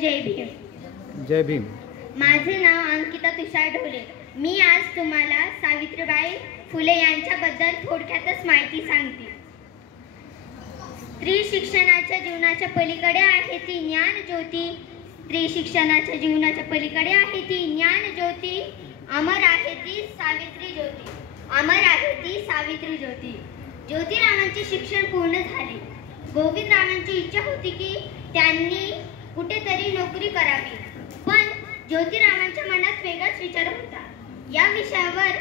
जय भीम. जय भीम. माझे नाव अंकिता तुषार ढोले. मी आज तुम्हाला सावित्रीबाई फुले यांच्याबद्दल थोडक्यातच माहिती सांगते. स्त्री शिक्षणाच्या जीवनाच्या पलीकडे आहे ती ज्ञान ज्योती. स्त्री शिक्षणाच्या जीवनाच्या पलीकडे आहे ती ज्ञान ज्योती. अमर आहे ती सावित्री ज्योती. अमर आहे ती सावित्री ज्योती. ज्योतिरावांचे शिक्षण पूर्ण झाले. गोविंदरावांची इच्छा होती की त्यांनी कुठेतरी नोकरी करावी, पण ज्योतिरावांच्या मनात वेगळाच विचार होता. या विषयावर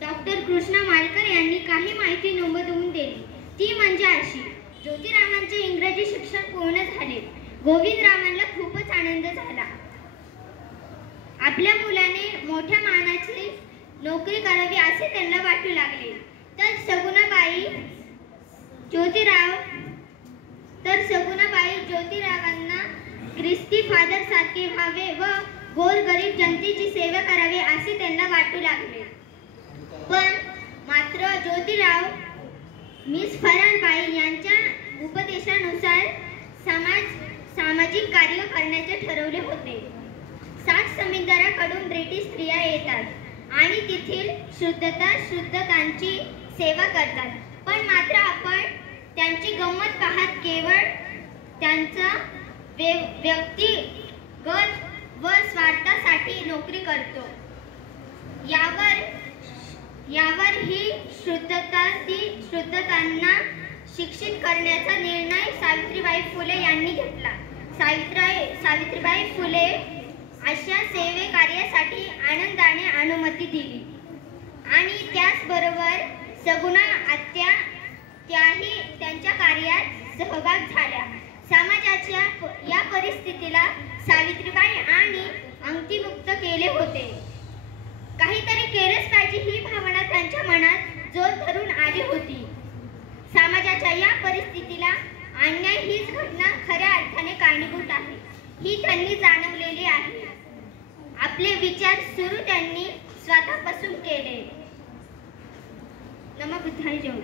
डॉक्टर कृष्णा मालकर यांनी काही माहिती नोंदवून दिली. ती म्हणजे अशी: ज्योतिरावांचे इंग्रजी शिक्षण पूर्ण झाले. गोविंदरावांना खूपच आनंद झाला. आपल्या मुलाने मोठ्या मानाची नोकरी करावी असे त्यांना वाटू लागले. तर सगुणाबाई ज्योतिरावांना ख्रिस्ती फादर सारखे व्हावे व गोरगरीब जनतेची सेवा करावी असे त्यांना वाटू लागले. पण मात्र ज्योतिराव मिस फरांबाई यांच्या उपदेशानुसार सामाजिक कार्य करण्याचे ठरवले होते. 60 जमीनदाराकडून ब्रिटिश स्त्रिया येतात आणि तेथील शुद्धतांची सेवा करतात. पण मात्र आपण त्यांची गंमत पाहत केवळ त्यांचा व्यक्तिगत व स्वार्थासाठी नोकरी करतो. यावर ही शुद्धतांना शिक्षित करण्याचा निर्णय सावित्रीबाई फुले यांनी घेतला. सावित्रीबाई फुले अशा सेवे कार्यासाठी आनंदाने अनुमती दिली आणि त्याचबरोबर सगुणा आत्या त्याही त्यांच्या कार्यात सहभाग झाल्या. समाजाच्या या परिस्थितीला सावित्रीबाई आणि अंकिमुक्त केले होते. काहीतरी केलंच पाहिजे ही भावना त्यांच्या मनात जोर धरून आली होती. समाजाच्या या परिस्थितीला अन्याय हीच घटना खऱ्या अर्थाने कारणीभूत आहे ही त्यांनी जाणवलेली आहे. आपले विचार सुरू त्यांनी स्वतःपासून केले. नमो बुद्धाय जय.